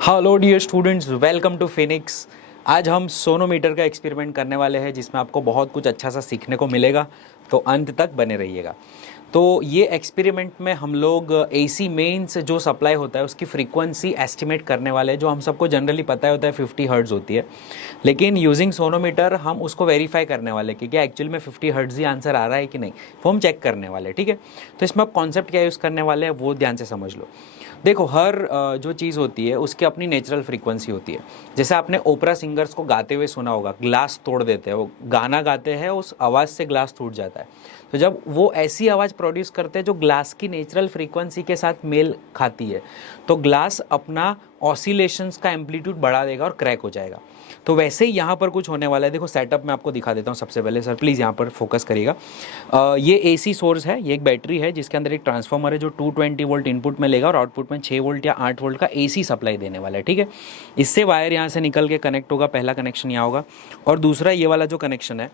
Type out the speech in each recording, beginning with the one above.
Hello dear students, welcome to Phoenix. आज हम sonometer का एक्सपेरिमेंट करने वाले हैं जिसमें आपको बहुत कुछ अच्छा सा सीखने को मिलेगा, तो अंत तक बने रहिएगा। तो ये एक्सपेरिमेंट में हम लोग एसी मेंस जो सप्लाई होता है उसकी फ्रीक्वेंसी एस्टिमेट करने वाले हैं। जो हम सबको जनरली पता होता है 50 हर्ट्ज़ होती है, लेकिन यूजिंग सोनोमीटर हम उसको वेरीफाई करने वाले कि क्या एक्चुअली में 50 हर्ट्ज़ ही आंसर आ रहा है कि नहीं, वो हम चेक करने वाले हैं। ठीक है, तो इसमें आप कॉन्सेप्ट क्या यूज़ करने वाले हैं वो ध्यान से समझ लो। देखो, हर जो चीज़ होती है उसकी अपनी नेचुरल फ्रीक्वेंसी होती है। जैसे आपने ओपरा सिंगर्स को गाते हुए सुना होगा, ग्लास तोड़ देते हैं, वो गाना गाते हैं, उस आवाज़ से ग्लास टूट जाता है। तो जब वो ऐसी आवाज़ प्रोड्यूस करते हैं जो ग्लास की नेचुरल फ्रीक्वेंसी के साथ मेल खाती है, तो ग्लास अपना ऑसिलेशंस का एम्पलीट्यूड बढ़ा देगा और क्रैक हो जाएगा। तो वैसे ही यहाँ पर कुछ होने वाला है। देखो, सेटअप मैं आपको दिखा देता हूँ। सबसे पहले सर प्लीज़ यहाँ पर फोकस करिएगा। ये एसी सोर्स है, ये एक बैटरी है जिसके अंदर एक ट्रांसफार्मर है जो 220 वोल्ट इनपुट में लेगा और आउटपुट में 6 वोल्ट या 8 वोल्ट का एसी सप्लाई देने वाला है। ठीक है, इससे वायर यहाँ से निकल के कनेक्ट होगा। पहला कनेक्शन यहाँ होगा और दूसरा ये वाला जो कनेक्शन है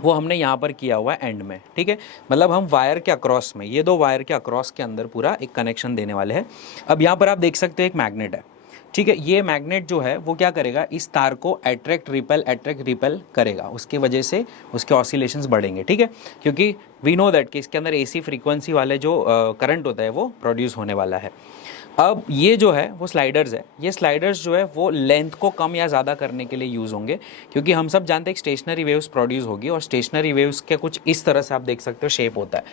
वो हमने यहाँ पर किया हुआ है एंड में। ठीक है, मतलब हम वायर के अक्रॉस में, ये दो वायर के अक्रॉस के अंदर पूरा एक कनेक्शन देने वाले हैं। अब यहाँ पर आप देख सकते हो एक मैग्नेट है। ठीक है, ये मैग्नेट जो है वो क्या करेगा, इस तार को अट्रैक्ट रिपेल करेगा, उसकी वजह से उसके ऑसिलेशंस बढ़ेंगे। ठीक है, क्योंकि वी नो दैट कि इसके अंदर एसी फ्रीक्वेंसी वाले जो करंट होता है वो प्रोड्यूस होने वाला है। अब ये जो है वो स्लाइडर्स है। ये स्लाइडर्स जो है वो लेंथ को कम या ज़्यादा करने के लिए यूज़ होंगे, क्योंकि हम सब जानते हैं कि स्टेशनरी वेव्स प्रोड्यूस होगी और स्टेशनरी वेव्स के कुछ इस तरह से आप देख सकते हो शेप होता है।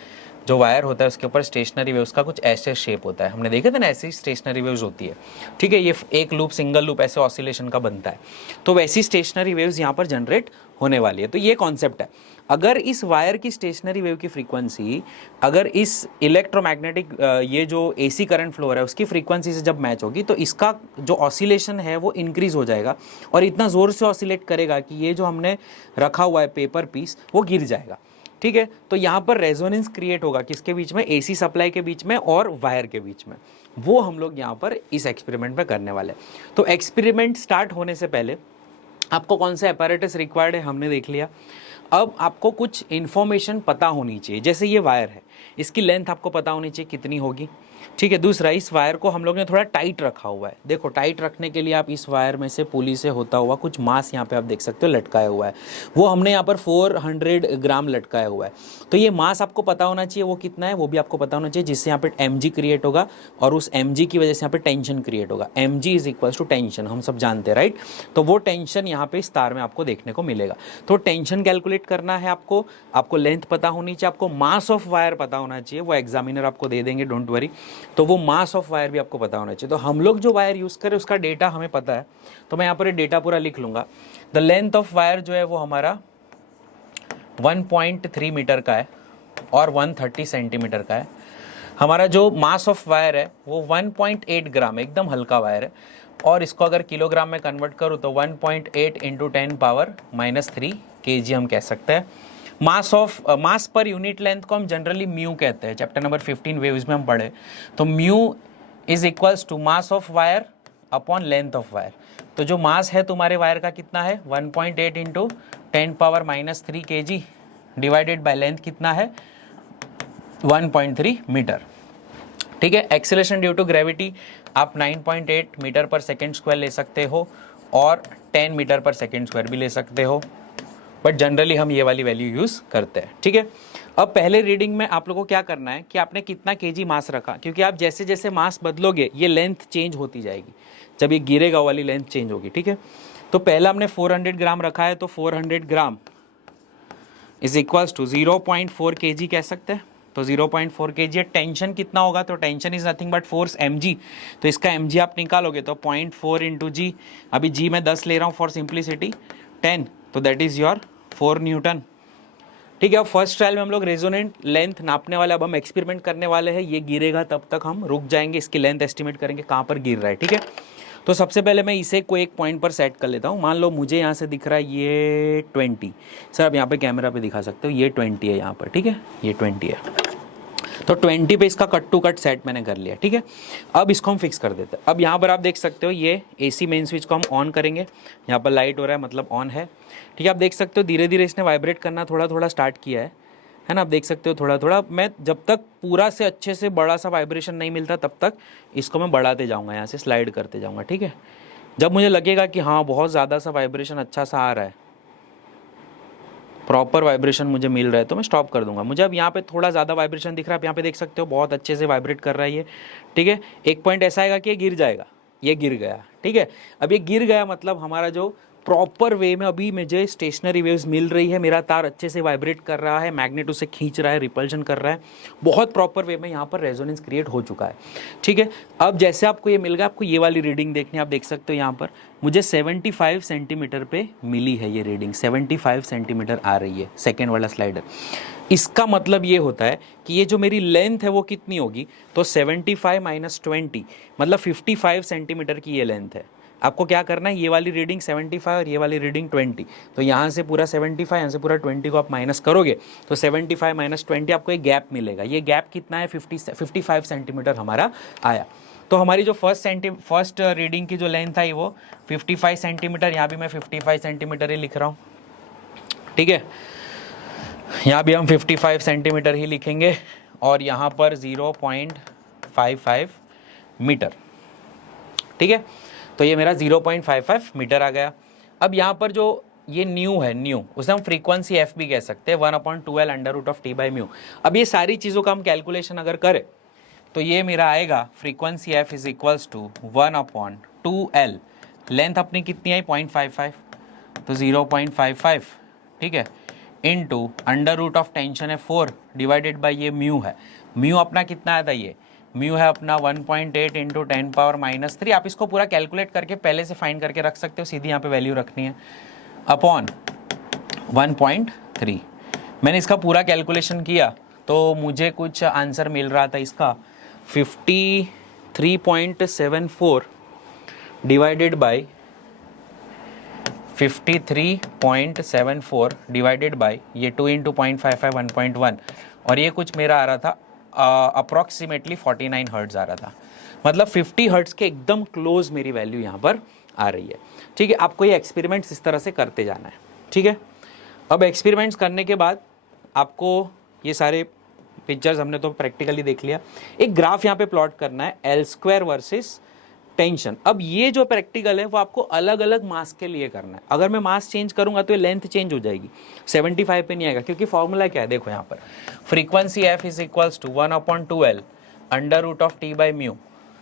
जो वायर होता है उसके ऊपर स्टेशनरी वेव्स का कुछ ऐसे शेप होता है। हमने देखे थे ना, ऐसी स्टेशनरी वेव्स होती है। ठीक है, ये एक लूप, सिंगल लूप ऐसे ऑसिलेशन का बनता है। तो वैसी स्टेशनरी वेव्स यहाँ पर जनरेट होने वाली है। तो ये कॉन्सेप्ट है। अगर इस वायर की स्टेशनरी वेव की फ्रीक्वेंसी अगर इस इलेक्ट्रोमैग्नेटिक ये जो एसी करंट फ्लो है उसकी फ्रीक्वेंसी से जब मैच होगी, तो इसका जो ऑसिलेशन है वो इंक्रीज हो जाएगा और इतना ज़ोर से ऑसिलेट करेगा कि ये जो हमने रखा हुआ है पेपर पीस वो गिर जाएगा। ठीक है, तो यहाँ पर रेजोनेंस क्रिएट होगा किसके बीच में, एसी सप्लाई के बीच में और वायर के बीच में। वो हम लोग यहाँ पर इस एक्सपेरिमेंट में करने वाले हैं। तो एक्सपेरिमेंट स्टार्ट होने से पहले आपको कौन सा अपैरेटस रिक्वायर्ड है हमने देख लिया। अब आपको कुछ इन्फॉर्मेशन पता होनी चाहिए। जैसे ये वायर है, इसकी लेंथ आपको पता होनी चाहिए कितनी होगी। ठीक है, दूसरा, इस वायर को हम लोग ने थोड़ा टाइट रखा हुआ है। देखो, टाइट रखने के लिए आप इस वायर में से पुली से होता हुआ कुछ मास यहाँ पे आप देख सकते हो लटकाया हुआ है। वो हमने यहाँ पर 400 ग्राम लटकाया हुआ है। तो ये मास आपको पता होना चाहिए, वो कितना है वो भी आपको पता होना चाहिए, जिससे यहाँ पे mg क्रिएट होगा और उस mg की वजह से यहाँ पे टेंशन क्रिएट होगा। mg is equal to tension, हम सब जानते हैं, राइट। तो वो टेंशन यहाँ पे इस तार में आपको देखने को मिलेगा। तो टेंशन कैलकुलेट करना है आपको लेंथ पता होनी चाहिए, आपको मास ऑफ वायर पता होना चाहिए। वो एग्जामिनर आपको दे देंगे, डोंट वरी। तो वो मास ऑफ वायर भी आपको पता होना चाहिए। तो हम लोग जो वायर यूज़ करें उसका डेटा हमें पता है, तो मैं यहाँ पर डेटा पूरा लिख लूँगा। द लेंथ ऑफ वायर जो है वो हमारा 1.3 मीटर का है और 130 सेंटीमीटर का है। हमारा जो मास ऑफ वायर है वो 1.8 ग्राम, एकदम हल्का वायर है। और इसको अगर किलोग्राम में कन्वर्ट करूँ तो 1.8 इंटू 10⁻³ kg हम कह सकते हैं। मास पर यूनिट लेंथ को हम जनरली म्यू कहते हैं। चैप्टर नंबर 15 वेव्स में हम पढ़े, तो mu is equals to mass of wire upon length of wire. तो जो मास है तुम्हारे वायर का कितना है, 1.8 into 10⁻³ kg divided by length कितना है, 1.3 मीटर। ठीक है, एक्सेलरेशन ड्यू टू ग्रेविटी आप 9.8 मीटर पर सेकेंड स्क्वायर ले सकते हो और 10 मीटर पर सेकेंड स्क्वायर भी ले सकते हो, बट जनरली हम ये वाली वैल्यू यूज़ करते हैं। ठीक है, अब पहले रीडिंग में आप लोगों को क्या करना है कि आपने कितना केजी मास रखा, क्योंकि आप जैसे जैसे मास बदलोगे ये लेंथ चेंज होती जाएगी। जब ये गिरेगा वाली लेंथ चेंज होगी। ठीक है, तो पहला हमने 400 ग्राम रखा है, तो 400 gram is equals to 0.4 kg कह सकते हैं। तो 0.4 kg है। टेंशन कितना होगा, तो tension is nothing but force mg। तो इसका mg आप निकालोगे तो 0.4 इंटू जी, अभी जी मैं 10 ले रहा हूँ फॉर सिंप्लिसिटी, 10, तो दैट इज योर 4 न्यूटन। ठीक है, अब फर्स्ट ट्रायल में हम लोग रेजोनेंट लेंथ नापने वाले, अब हम एक्सपेरिमेंट करने वाले हैं। ये गिरेगा तब तक हम रुक जाएंगे, इसकी लेंथ एस्टिमेट करेंगे कहाँ पर गिर रहा है। ठीक है, तो सबसे पहले मैं इसे कोई एक पॉइंट पर सेट कर लेता हूँ। मान लो मुझे यहाँ से दिख रहा है ये 20। सर आप यहाँ पे कैमरा पे दिखा सकते हो, ये 20 है यहाँ पर। ठीक है, ये 20 है, तो 20 पे इसका कट टू कट सेट मैंने कर लिया। ठीक है, अब इसको हम फिक्स कर देते हैं। अब यहाँ पर आप देख सकते हो ये एसी मेन स्विच को हम ऑन करेंगे। यहाँ पर लाइट हो रहा है मतलब ऑन है। ठीक है, आप देख सकते हो धीरे धीरे इसने वाइब्रेट करना थोड़ा थोड़ा स्टार्ट किया है। है ना, आप देख सकते हो थोड़ा थोड़ा। मैं जब तक पूरा से अच्छे से बड़ा सा वाइब्रेशन नहीं मिलता तब तक इसको मैं बढ़ाते जाऊँगा, यहाँ से स्लाइड करते जाऊँगा, ठीक है। जब मुझे लगेगा कि हाँ बहुत ज़्यादा सा वाइब्रेशन अच्छा सा आ रहा है, प्रॉपर वाइब्रेशन मुझे मिल रहा है, तो मैं स्टॉप कर दूंगा। मुझे अब यहाँ पे थोड़ा ज़्यादा वाइब्रेशन दिख रहा है, आप यहाँ पे देख सकते हो बहुत अच्छे से वाइब्रेट कर रहा है ये, ठीक है। एक पॉइंट ऐसा आएगा कि ये गिर जाएगा, ये गिर गया, ठीक है। अब ये गिर गया मतलब हमारा जो प्रॉपर वे में अभी मुझे स्टेशनरी वेव्स मिल रही है, मेरा तार अच्छे से वाइब्रेट कर रहा है, मैग्नेट उसे खींच रहा है, रिपल्शन कर रहा है, बहुत प्रॉपर वे में यहाँ पर रेजोनेंस क्रिएट हो चुका है, ठीक है। अब जैसे आपको ये मिल गया, आपको ये वाली रीडिंग देखनी है, आप देख सकते हो यहाँ पर मुझे 75 सेंटीमीटर पे मिली है ये रीडिंग, 75 सेंटीमीटर आ रही है सेकेंड वाला स्लाइडर। इसका मतलब ये होता है कि ये जो मेरी लेंथ है वो कितनी होगी, तो 75 माइनस 20 मतलब 55 सेंटीमीटर की ये लेंथ है। आपको क्या करना है, ये वाली रीडिंग 75 और ये वाली रीडिंग 20, तो यहाँ से पूरा 75, यहाँ से पूरा 20 को आप माइनस करोगे तो 75 माइनस 20 आपको एक गैप मिलेगा। ये गैप कितना है, 55 सेंटीमीटर हमारा आया। तो हमारी जो फर्स्ट रीडिंग की जो लेंथ आई वो 55 सेंटीमीटर, यहाँ भी मैं 55 सेंटीमीटर ही लिख रहा हूँ, ठीक है। यहाँ भी हम 55 सेंटीमीटर ही लिखेंगे और यहाँ पर 0.55 मीटर, ठीक है। तो ये मेरा 0.55 मीटर आ गया। अब यहाँ पर जो ये न्यू है, न्यू उसे हम फ्रीक्वेंसी एफ भी कह सकते हैं, 1/2L √T/μ। अब ये सारी चीज़ों का हम कैलकुलेशन अगर करें तो ये मेरा आएगा frequency f is equals to 1/2L, length अपनी कितनी आई 0.55, तो 0.55, ठीक है, इनटू √ टेंशन है 4 डिवाइडेड बाई ये म्यू है। म्यू अपना कितना आता है, ये म्यू है अपना 1.8 इंटू 10⁻³ आप इसको पूरा कैलकुलेट करके पहले से फाइंड करके रख सकते हो, सीधी यहाँ पे वैल्यू रखनी है, अपॉन 1.3। मैंने इसका पूरा कैलकुलेशन किया तो मुझे कुछ आंसर मिल रहा था इसका 53.74 डिवाइडेड बाई 53.74 डिवाइडेड बाई ये 2 इंटू 0.55 1.1 और ये कुछ मेरा आ रहा था अप्रॉक्सीमेटली 49 हर्ट्ज़ आ रहा था। मतलब 50 हर्ट्ज़ के एकदम क्लोज मेरी वैल्यू यहाँ पर आ रही है, ठीक है। आपको ये एक्सपेरिमेंट्स इस तरह से करते जाना है, ठीक है। अब एक्सपेरिमेंट्स करने के बाद आपको ये सारे पिक्चर्स हमने तो प्रैक्टिकली देख लिया, एक ग्राफ यहाँ पे प्लॉट करना है L² वर्सेस टेंशन। अब ये जो प्रैक्टिकल है वो आपको अलग अलग मास के लिए करना है। अगर मैं मास चेंज करूंगा तो ये लेंथ चेंज हो जाएगी, 75 पे नहीं आएगा, क्योंकि फॉर्मूला क्या है देखो यहाँ पर, frequency f is equals to 1/2L √T/μ,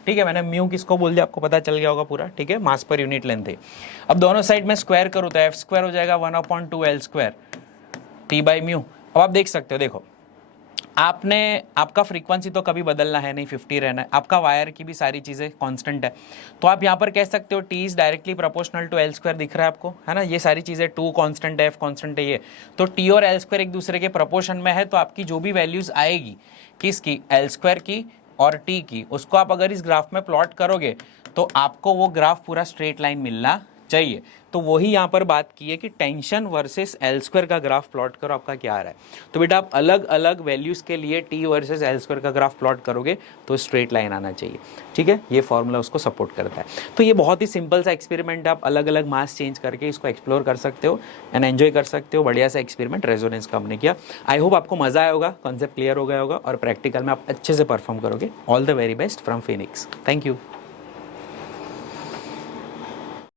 ठीक है। मैंने म्यू किसको बोल दिया आपको पता चल गया होगा पूरा, ठीक है, मास पर यूनिट लेंथ है। अब दोनों साइड में स्क्वायर करूँ तो f² हो जाएगा 1/2L² T/μ। अब आप देख सकते हो, देखो आपका फ्रीक्वेंसी तो कभी बदलना है नहीं, 50 रहना है, आपका वायर की भी सारी चीज़ें कांस्टेंट है, तो आप यहाँ पर कह सकते हो T is directly proportional to L² दिख रहा है आपको, है ना। ये सारी चीज़ें 2 कांस्टेंट है, F कांस्टेंट है, ये तो T और L² एक दूसरे के प्रोपोर्शन में है, तो आपकी जो भी वैल्यूज़ आएगी किसकी, L² की और T की, उसको आप अगर इस ग्राफ में प्लॉट करोगे तो आपको वो ग्राफ पूरा स्ट्रेट लाइन मिलना चाहिए। तो वही यहाँ पर बात की है कि टेंशन वर्सेस L² का ग्राफ प्लॉट करो, आपका क्या आ रहा है। तो बेटा आप अलग अलग वैल्यूज़ के लिए T वर्सेस L² का ग्राफ प्लॉट करोगे तो स्ट्रेट लाइन आना चाहिए, ठीक है। ये फॉर्मूला उसको सपोर्ट करता है। तो ये बहुत ही सिंपल सा एक्सपेरिमेंट है, आप अलग अलग मास चेंज करके इसको एक्सप्लोर कर सकते हो एंड एंजॉय कर सकते हो। बढ़िया सा एक्सपेरिमेंट रेजोनेंस का हमने किया। आई होप आपको मज़ा आया होगा, कॉन्सेप्ट क्लियर हो गया होगा और प्रैक्टिकल में आप अच्छे से परफॉर्म करोगे। All the very best from Phoenix. Thank you.